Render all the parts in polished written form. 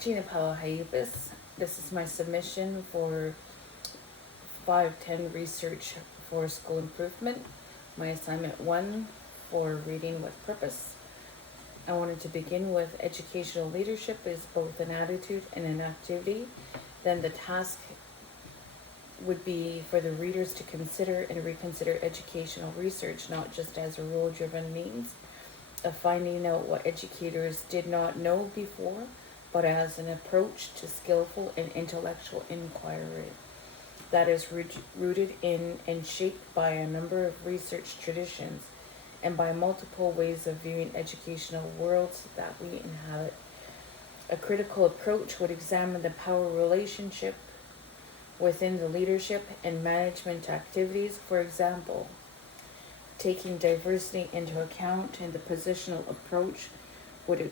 Gina Palahayupis. This is my submission for 510 Research for School Improvement. My assignment 1 for Reading with Purpose. I wanted to begin with educational leadership is both an attitude and an activity. Then the task would be for the readers to consider and reconsider educational research, not just as a rule-driven means of finding out what educators did not know before, but as an approach to skillful and intellectual inquiry that is rooted in and shaped by a number of research traditions and by multiple ways of viewing educational worlds that we inhabit. A critical approach would examine the power relationship within the leadership and management activities. For example, taking diversity into account, and the positional approach would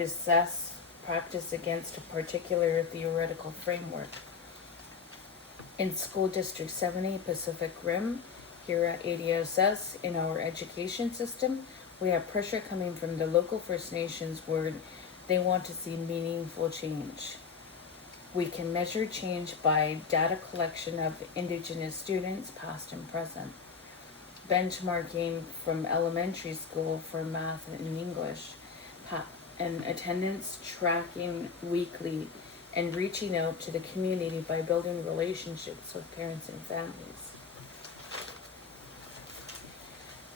assess practice against a particular theoretical framework. In School District 70 Pacific Rim, here at ADSS, in our education system, we have pressure coming from the local First Nations where they want to see meaningful change. We can measure change by data collection of Indigenous students, past and present, benchmarking from elementary school for math and English, and attendance tracking weekly, and reaching out to the community by building relationships with parents and families.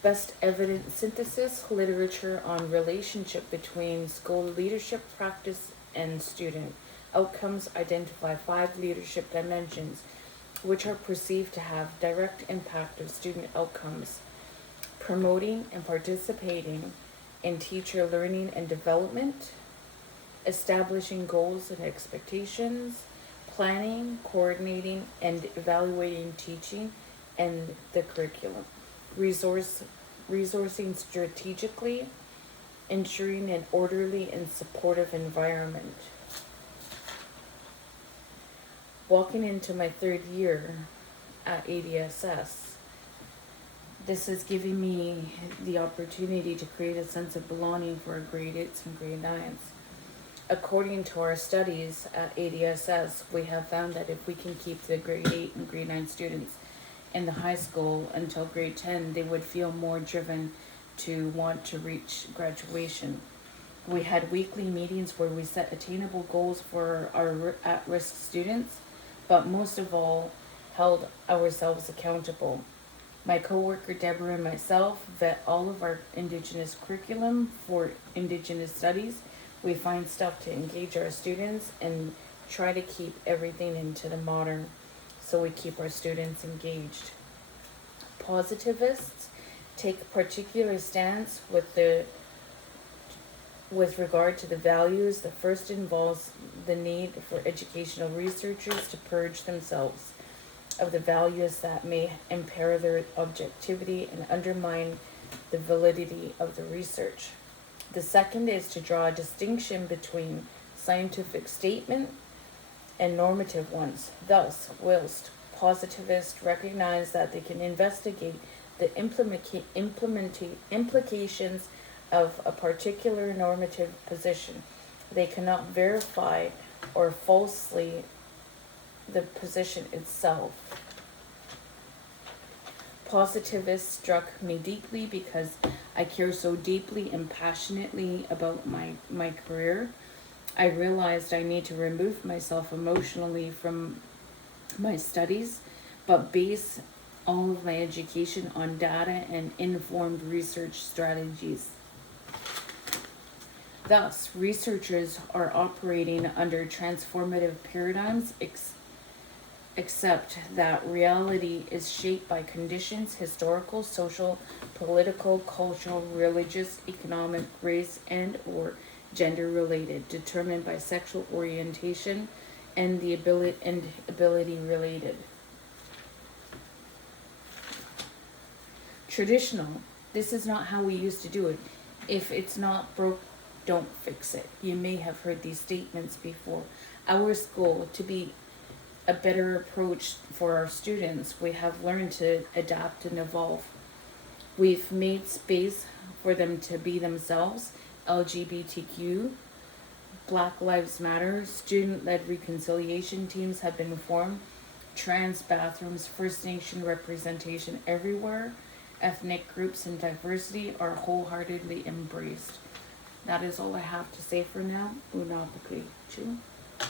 Best evidence synthesis literature on relationship between school leadership practice and student outcomes identify 5 leadership dimensions which are perceived to have direct impact of student outcomes: promoting and participating in teacher learning and development, establishing goals and expectations, planning, coordinating, and evaluating teaching and the curriculum, resourcing strategically, ensuring an orderly and supportive environment. Walking into my 3rd year at ADSS, this is giving me the opportunity to create a sense of belonging for grade 8s and grade 9s. According to our studies at ADSS, we have found that if we can keep the grade 8 and grade 9 students in the high school until grade 10, they would feel more driven to want to reach graduation. We had weekly meetings where we set attainable goals for our at-risk students, but most of all, held ourselves accountable. My coworker Deborah and myself vet all of our Indigenous curriculum for Indigenous studies. We find stuff to engage our students and try to keep everything into the modern so we keep our students engaged. Positivists take particular stance with regard to the values. The first involves the need for educational researchers to purge themselves of the values that may impair their objectivity and undermine the validity of the research. The second is to draw a distinction between scientific statement and normative ones. Thus, whilst positivists recognize that they can investigate the implications of a particular normative position, they cannot verify or falsely the position itself. Positivists struck me deeply because I care so deeply and passionately about my career. I realized I need to remove myself emotionally from my studies, but base all of my education on data and informed research strategies. Thus, researchers are operating under transformative paradigms, except that reality is shaped by conditions, historical, social, political, cultural, religious, economic, race, and or gender related, determined by sexual orientation and the ability related. Traditional. This is not how we used to do it. If it's not broke, don't fix it. You may have heard these statements before. Our school, to be a better approach for our students, we have learned to adapt and evolve. We've made space for them to be themselves, LGBTQ, Black Lives Matter. Student-led reconciliation teams have been formed. Trans bathrooms, First Nation representation everywhere. Ethnic groups and diversity are wholeheartedly embraced. That is all I have to say for now. Una Chu.